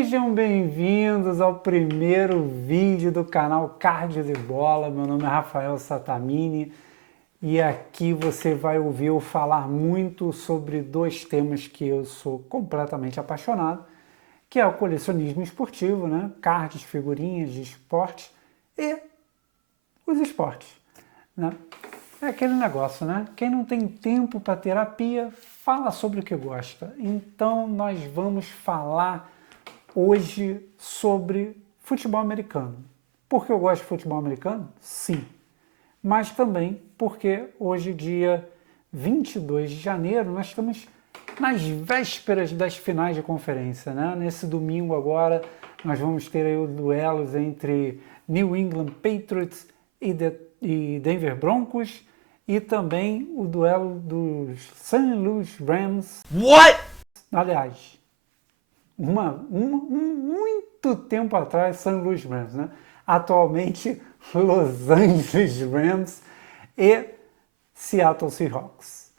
Sejam bem-vindos ao primeiro vídeo do canal Cardio de Bola. Meu nome é Rafael Satamini e aqui você vai ouvir eu falar muito sobre dois temas que eu sou completamente apaixonado, que é o colecionismo esportivo, né? Cards, figurinhas de esporte e os esportes, né? É aquele negócio, né? Quem não tem tempo para terapia, fala sobre o que gosta. Então nós vamos falar hoje sobre futebol americano. Por que eu gosto de futebol americano? Sim. Mas também porque hoje, dia 22 de janeiro, nós estamos nas vésperas das finais de conferência, né? Nesse domingo agora, nós vamos ter aí os duelos entre New England Patriots e Denver Broncos e também o duelo dos St. Louis Rams. What? Aliás, muito tempo atrás, St. Louis Rams, né? Atualmente, Los Angeles Rams e Seattle Seahawks.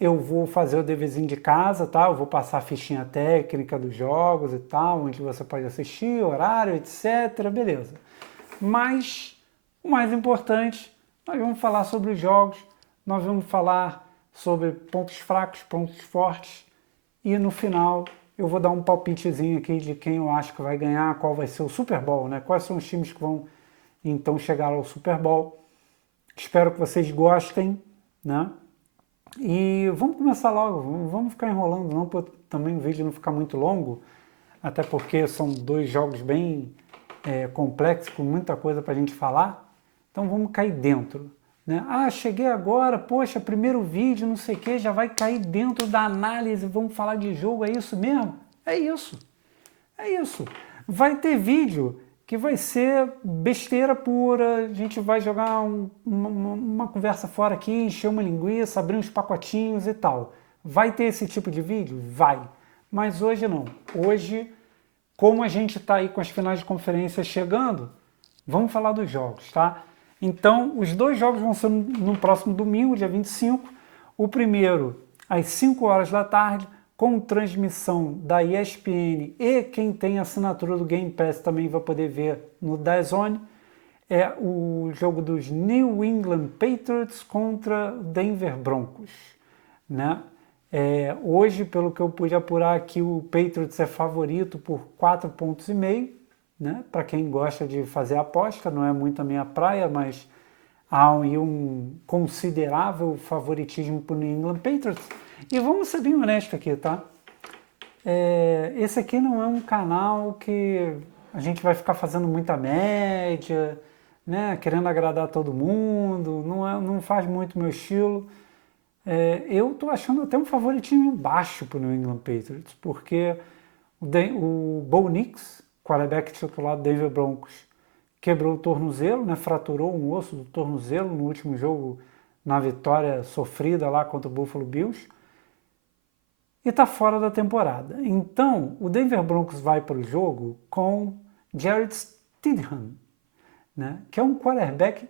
Eu vou fazer o deverzinho de casa, tá? Eu vou passar a fichinha técnica dos jogos e tal, onde você pode assistir, horário, etc. Beleza. Mas o mais importante, nós vamos falar sobre os jogos, nós vamos falar sobre pontos fracos, pontos fortes e no final eu vou dar um palpitezinho aqui de quem eu acho que vai ganhar, qual vai ser o Super Bowl, né? Quais são os times que vão então chegar ao Super Bowl. Espero que vocês gostem, né? E vamos começar logo, vamos ficar enrolando não, para também o vídeo não ficar muito longo, até porque são dois jogos bem complexos, com muita coisa para a gente falar. Então vamos cair dentro, né? Ah, cheguei agora, poxa, primeiro vídeo, não sei o que, já vai cair dentro da análise, vamos falar de jogo, é isso mesmo? É isso, é isso. Vai ter vídeo que vai ser besteira pura, a gente vai jogar uma conversa fora aqui, encher uma linguiça, abrir uns pacotinhos e tal. Vai ter esse tipo de vídeo? Vai. Mas hoje não. Hoje, como a gente está aí com as finais de conferência chegando, vamos falar dos jogos, tá? Então, os dois jogos vão ser no próximo domingo, dia 25. O primeiro, às 5 horas da tarde, com transmissão da ESPN e quem tem assinatura do Game Pass também vai poder ver no DAZN. É o jogo dos New England Patriots contra Denver Broncos, né? Hoje, pelo que eu pude apurar aqui, o Patriots é favorito por 4,5 pontos, né? Para quem gosta de fazer aposta, não é muito a minha praia, mas há um considerável favoritismo para o New England Patriots. E vamos ser bem honestos aqui, tá? Esse aqui não é um canal que a gente vai ficar fazendo muita média, né? Querendo agradar todo mundo, não faz muito meu estilo. Eu tô achando até um favoritismo baixo para o New England Patriots, porque o Bo Nix, quarterback titular do Denver Broncos, quebrou o tornozelo, né? Fraturou um osso do tornozelo no último jogo, na vitória sofrida lá contra o Buffalo Bills, e está fora da temporada. Então, o Denver Broncos vai para o jogo com Jarrett Stidham, né? que é um quarterback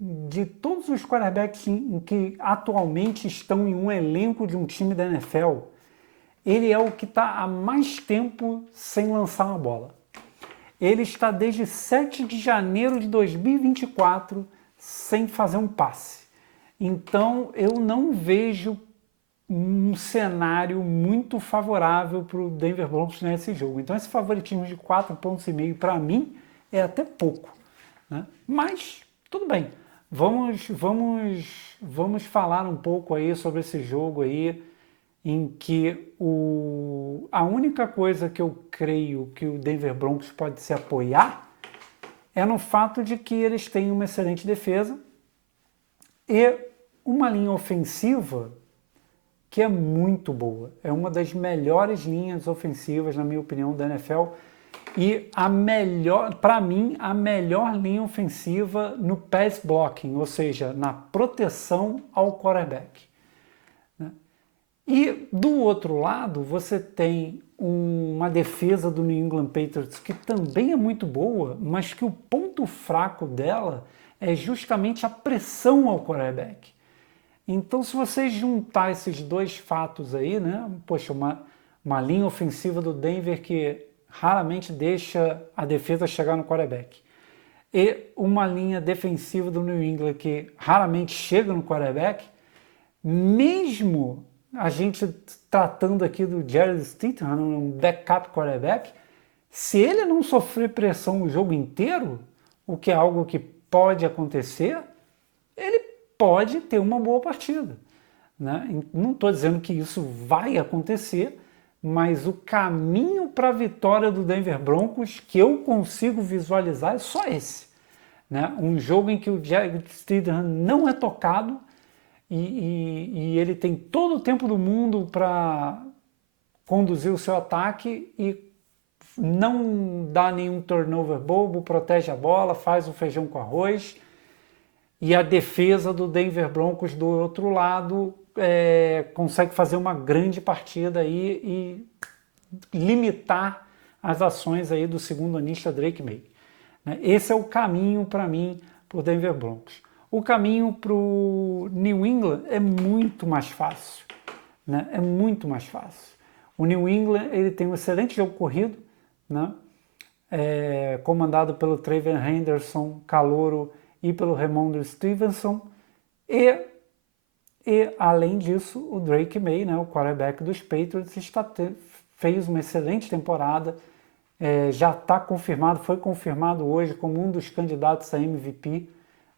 de todos os quarterbacks que atualmente estão em um elenco de um time da NFL. Ele é o que está há mais tempo sem lançar uma bola. Ele está desde 7 de janeiro de 2024 sem fazer um passe. Então, eu não vejo um cenário muito favorável para o Denver Broncos nesse jogo. Então, esse favoritismo de 4,5 pontos para mim é até pouco, né? Mas tudo bem. Vamos falar um pouco aí sobre esse jogo aí, em que a única coisa que eu creio que o Denver Broncos pode se apoiar é no fato de que eles têm uma excelente defesa e uma linha ofensiva que é muito boa. É uma das melhores linhas ofensivas, na minha opinião, da NFL. E para mim, a melhor linha ofensiva no pass blocking, ou seja, na proteção ao quarterback. E do outro lado, você tem uma defesa do New England Patriots que também é muito boa, mas que o ponto fraco dela é justamente a pressão ao quarterback. Então, se você juntar esses dois fatos aí, né? Poxa, uma uma linha ofensiva do Denver que raramente deixa a defesa chegar no quarterback, e uma linha defensiva do New England que raramente chega no quarterback, mesmo a gente tratando aqui do Jared Stidham, um backup quarterback, se ele não sofrer pressão o jogo inteiro, o que é algo que pode acontecer, ele pode ter uma boa partida, né? Não estou dizendo que isso vai acontecer, mas o caminho para a vitória do Denver Broncos que eu consigo visualizar é só esse, né? Um jogo em que o Jared Stidham não é tocado e ele tem todo o tempo do mundo para conduzir o seu ataque e não dá nenhum turnover bobo, protege a bola, faz o feijão com arroz. E a defesa do Denver Broncos do outro lado consegue fazer uma grande partida aí e limitar as ações aí do segundo anista Drake Maye. Esse é o caminho para mim para o Denver Broncos. O caminho para o New England é muito mais fácil, né? É muito mais fácil. O New England ele tem um excelente jogo corrido, né? Comandado pelo Trayvon Henderson, calouro, e pelo Ramondre Stevenson, e além disso, o Drake Maye, né, o quarterback dos Patriots, fez uma excelente temporada, já está confirmado, foi confirmado hoje como um dos candidatos a MVP,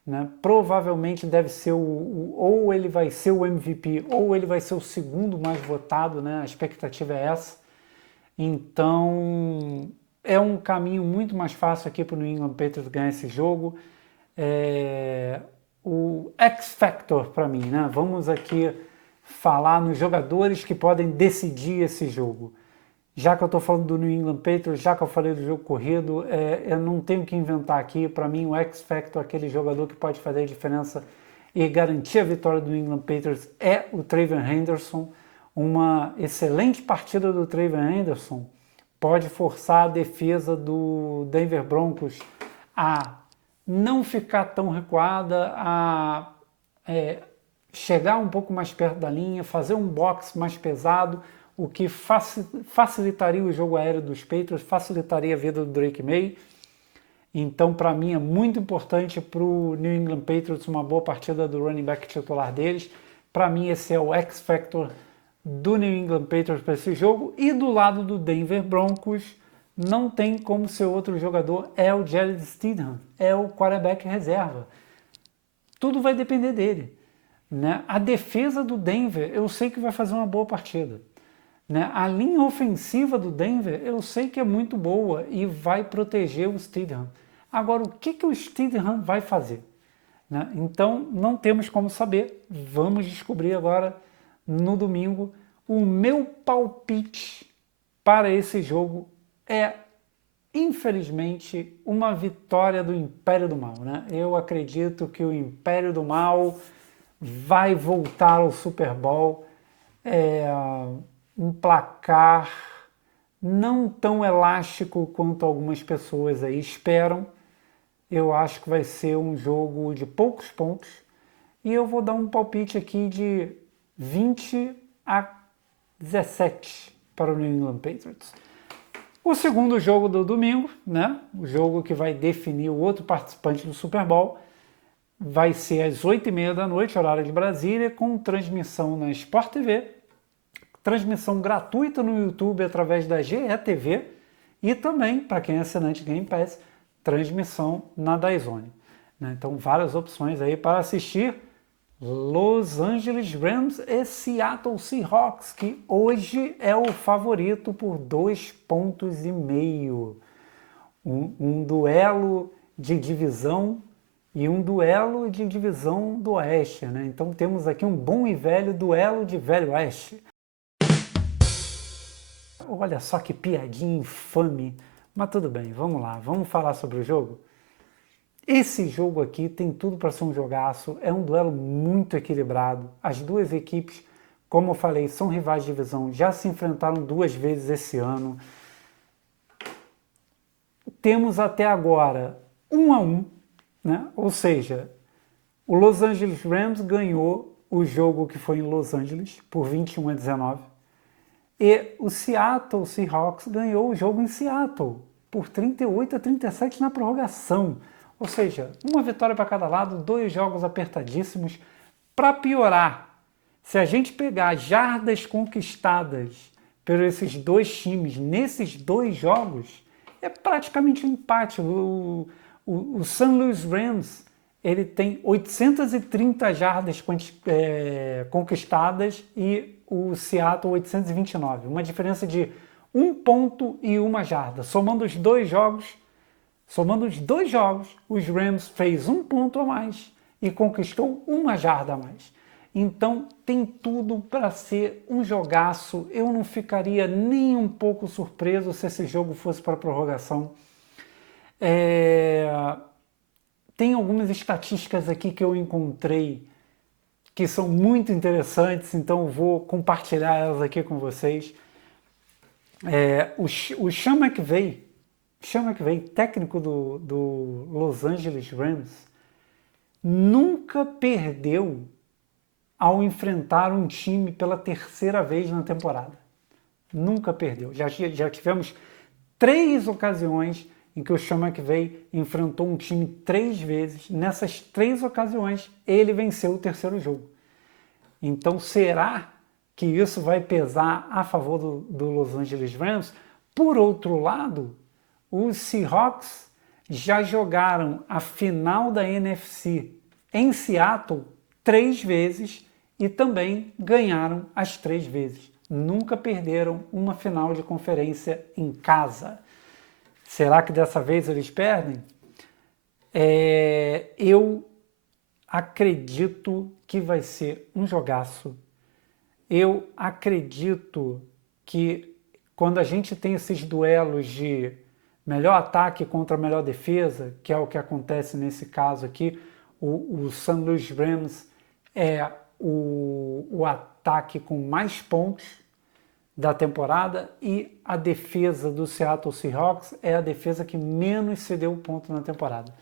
né? Provavelmente deve ser ou ele vai ser o MVP ou ele vai ser o segundo mais votado, né? A expectativa é essa. Então é um caminho muito mais fácil aqui para o New England Patriots ganhar esse jogo. O X Factor para mim, né? Vamos aqui falar nos jogadores que podem decidir esse jogo. Já que eu estou falando do New England Patriots, já que eu falei do jogo corrido, eu não tenho que inventar aqui. Para mim, o X Factor, aquele jogador que pode fazer a diferença e garantir a vitória do New England Patriots, é o Trayvon Henderson. Uma excelente partida do Trayvon Henderson pode forçar a defesa do Denver Broncos a não ficar tão recuada, a chegar um pouco mais perto da linha, fazer um box mais pesado, o que facilitaria o jogo aéreo dos Patriots, facilitaria a vida do Drake Maye. Então, para mim, é muito importante para o New England Patriots uma boa partida do running back titular deles. Para mim, esse é o X-Factor do New England Patriots para esse jogo. E do lado do Denver Broncos, não tem como ser outro jogador, é o Jared Stidham, é o quarterback reserva. Tudo vai depender dele, né? A defesa do Denver, eu sei que vai fazer uma boa partida, né? A linha ofensiva do Denver, eu sei que é muito boa e vai proteger o Stidham. Agora, o que o Stidham vai fazer, né? Então, não temos como saber. Vamos descobrir agora no domingo. O meu palpite para esse jogo é, infelizmente, uma vitória do Império do Mal, né? Eu acredito que o Império do Mal vai voltar ao Super Bowl, um placar não tão elástico quanto algumas pessoas aí esperam. Eu acho que vai ser um jogo de poucos pontos e eu vou dar um palpite aqui de 20-17 para o New England Patriots. O segundo jogo do domingo, né? O jogo que vai definir o outro participante do Super Bowl, vai ser às 8h30 da noite, horário de Brasília, com transmissão na Sport TV, transmissão gratuita no YouTube através da GETV e também, para quem é assinante Game Pass, transmissão na DAZN, né? Então, várias opções aí para assistir. Los Angeles Rams e Seattle Seahawks, que hoje é o favorito por 2,5 pontos. Um duelo de divisão e um duelo de divisão do Oeste, né? Então temos aqui um bom e velho duelo de velho Oeste. Olha só que piadinha infame, mas tudo bem, vamos lá, vamos falar sobre o jogo? Esse jogo aqui tem tudo para ser um jogaço, é um duelo muito equilibrado. As duas equipes, como eu falei, são rivais de divisão, já se enfrentaram 2 vezes esse ano. Temos até agora 1-1, né? Ou seja, o Los Angeles Rams ganhou o jogo que foi em Los Angeles por 21-19. E o Seattle Seahawks ganhou o jogo em Seattle por 38-37 na prorrogação. Ou seja, uma vitória para cada lado, 2 jogos apertadíssimos. Para piorar, se a gente pegar jardas conquistadas por esses 2 times nesses 2 jogos, é praticamente um empate. O St. Louis Rams ele tem 830 jardas conquistadas e o Seattle 829. Uma diferença de 1 ponto e 1 jarda. Somando os dois jogos, os Rams fez 1 ponto a mais e conquistou 1 jarda a mais. Então tem tudo para ser um jogaço. Eu não ficaria nem um pouco surpreso se esse jogo fosse para a prorrogação. Tem algumas estatísticas aqui que eu encontrei que são muito interessantes, então eu vou compartilhar elas aqui com vocês. O Sean McVay, técnico do Los Angeles Rams, nunca perdeu ao enfrentar um time pela 3ª vez na temporada. Nunca perdeu. Já tivemos 3 ocasiões em que o Sean McVay enfrentou um time 3 vezes. Nessas 3 ocasiões, ele venceu o 3º jogo. Então, será que isso vai pesar a favor do Los Angeles Rams? Por outro lado, os Seahawks já jogaram a final da NFC em Seattle 3 vezes e também ganharam as 3 vezes. Nunca perderam uma final de conferência em casa. Será que dessa vez eles perdem? Eu acredito que vai ser um jogaço. Eu acredito que quando a gente tem esses duelos de melhor ataque contra melhor defesa, que é o que acontece nesse caso aqui, o St. Louis Rams é o ataque com mais pontos da temporada e a defesa do Seattle Seahawks é a defesa que menos cedeu ponto na temporada.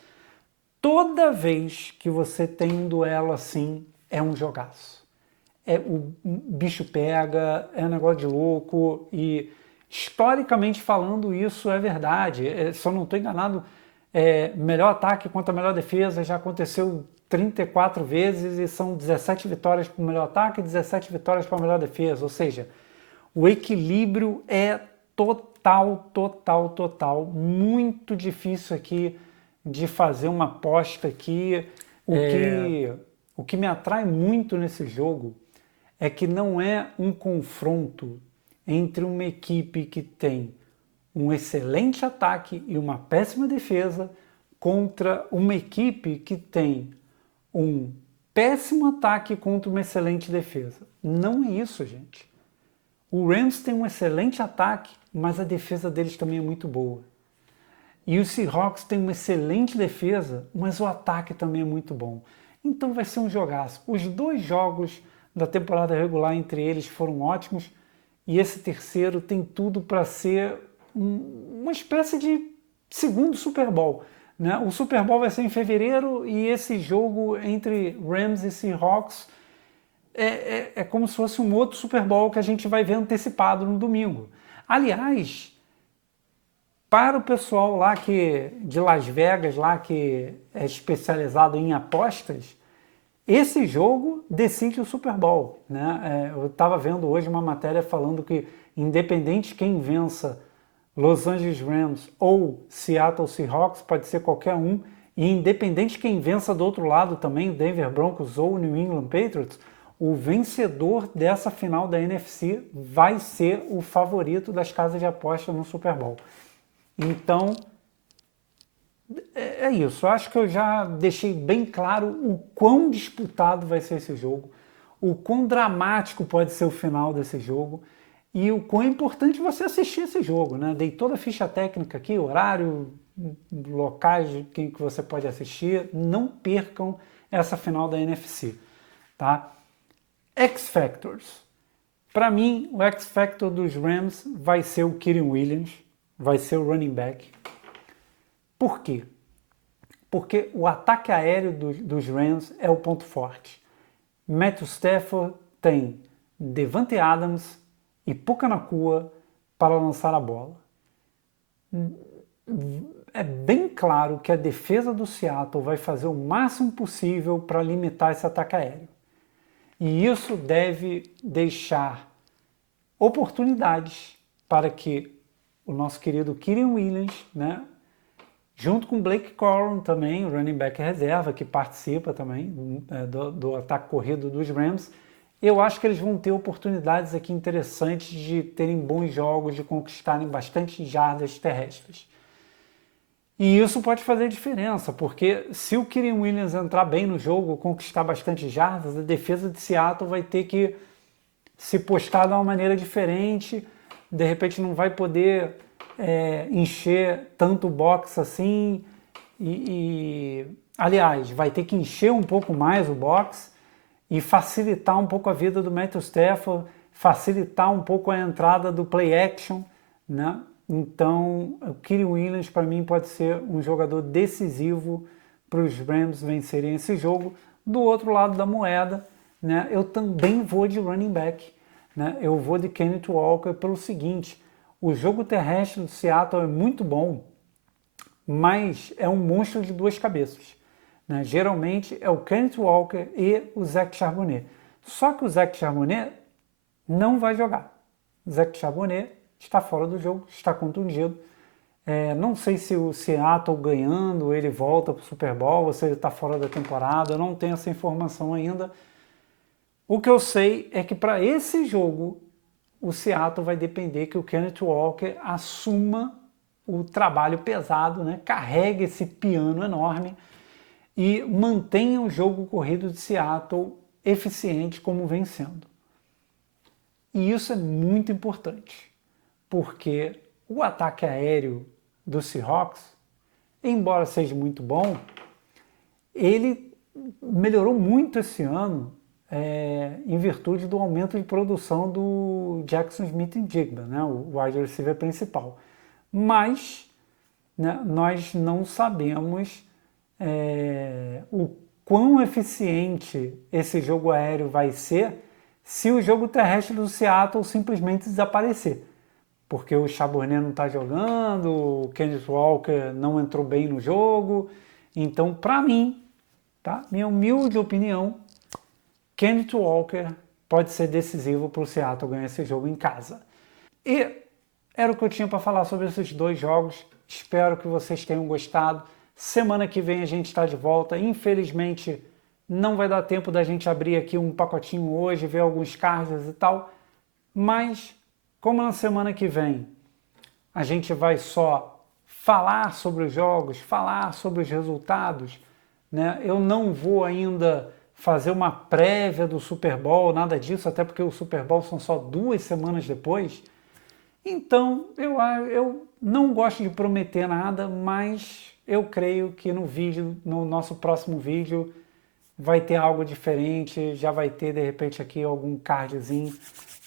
Toda vez que você tem um duelo assim, é um jogaço. O bicho pega, é um negócio de louco e, historicamente falando, isso é verdade. Se eu não estou enganado, melhor ataque contra melhor defesa já aconteceu 34 vezes e são 17 vitórias para o melhor ataque e 17 vitórias para a melhor defesa. Ou seja, o equilíbrio é total. Muito difícil aqui de fazer uma aposta aqui. O que me atrai muito nesse jogo é que não é um confronto entre uma equipe que tem um excelente ataque e uma péssima defesa contra uma equipe que tem um péssimo ataque contra uma excelente defesa. Não é isso, gente. O Rams tem um excelente ataque, mas a defesa deles também é muito boa. E o Seahawks tem uma excelente defesa, mas o ataque também é muito bom. Então vai ser um jogaço. Os 2 jogos da temporada regular entre eles foram ótimos e esse terceiro tem tudo para ser uma espécie de segundo Super Bowl. Né? O Super Bowl vai ser em fevereiro e esse jogo entre Rams e Seahawks é como se fosse um outro Super Bowl que a gente vai ver antecipado no domingo. Aliás, para o pessoal lá de Las Vegas, lá que é especializado em apostas, esse jogo decide o Super Bowl. Né? Eu estava vendo hoje uma matéria falando que, independente quem vença Los Angeles Rams ou Seattle Seahawks, pode ser qualquer um, e independente quem vença do outro lado também, Denver Broncos ou New England Patriots, o vencedor dessa final da NFC vai ser o favorito das casas de aposta no Super Bowl. Então, é isso. Eu acho que eu já deixei bem claro o quão disputado vai ser esse jogo, o quão dramático pode ser o final desse jogo e o quão importante você assistir esse jogo. Né? Dei toda a ficha técnica aqui, horário, locais que você pode assistir. Não percam essa final da NFC. Tá? X-Factors. Para mim, o X-Factor dos Rams vai ser o Kyren Williams, vai ser o running back. Por quê? Porque o ataque aéreo dos Rams é o ponto forte. Matthew Stafford tem Davante Adams e Puka Nacua para lançar a bola. É bem claro que a defesa do Seattle vai fazer o máximo possível para limitar esse ataque aéreo. E isso deve deixar oportunidades para que o nosso querido Kyren Williams, né, junto com Blake Corum também, o running back reserva, que participa também do ataque corrido dos Rams, eu acho que eles vão ter oportunidades aqui interessantes de terem bons jogos, de conquistarem bastante jardas terrestres. E isso pode fazer diferença, porque se o Kyren Williams entrar bem no jogo, conquistar bastante jardas, a defesa de Seattle vai ter que se postar de uma maneira diferente, de repente não vai poder encher tanto o box assim, aliás, vai ter que encher um pouco mais o box e facilitar um pouco a vida do Matthew Stafford, facilitar um pouco a entrada do play action, né? Então, o Kyren Williams para mim pode ser um jogador decisivo para os Rams vencerem esse jogo. Do outro lado da moeda, né, eu também vou de running back, né? Eu vou de Kenneth Walker pelo seguinte: o jogo terrestre do Seattle é muito bom, mas é um monstro de duas cabeças, né? Geralmente é o Kenneth Walker e o Zach Charbonnet. Só que o Zach Charbonnet não vai jogar. O Zach Charbonnet está fora do jogo, está contundido. Não sei se o Seattle ganhando, ele volta para o Super Bowl, ou se ele está fora da temporada, eu não tenho essa informação ainda. O que eu sei é que para esse jogo, o Seattle vai depender que o Kenneth Walker assuma o trabalho pesado, né? Carregue esse piano enorme e mantenha o jogo corrido de Seattle eficiente como vem sendo. E isso é muito importante, porque o ataque aéreo do Seahawks, embora seja muito bom, ele melhorou muito esse ano em virtude do aumento de produção do Jackson Smith-Njigba, né, o wide receiver principal. Mas, né, nós não sabemos o quão eficiente esse jogo aéreo vai ser se o jogo terrestre do Seattle simplesmente desaparecer. Porque o Charbonnet não está jogando, o Kenneth Walker não entrou bem no jogo. Então, para mim, tá? Minha humilde opinião, Kenneth Walker pode ser decisivo para o Seattle ganhar esse jogo em casa. E era o que eu tinha para falar sobre esses dois jogos. Espero que vocês tenham gostado. Semana que vem a gente está de volta. Infelizmente, não vai dar tempo da gente abrir aqui um pacotinho hoje, ver alguns cards e tal. Mas, como na semana que vem a gente vai só falar sobre os jogos, falar sobre os resultados, né? Eu não vou ainda fazer uma prévia do Super Bowl, nada disso, até porque o Super Bowl são só 2 semanas depois. Então, eu não gosto de prometer nada, mas eu creio que no nosso próximo vídeo, vai ter algo diferente, já vai ter, de repente, aqui algum cardzinho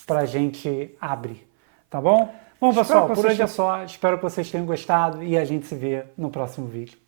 para a gente abrir, tá bom? Bom, pessoal, por hoje é só. Espero que vocês tenham gostado e a gente se vê no próximo vídeo.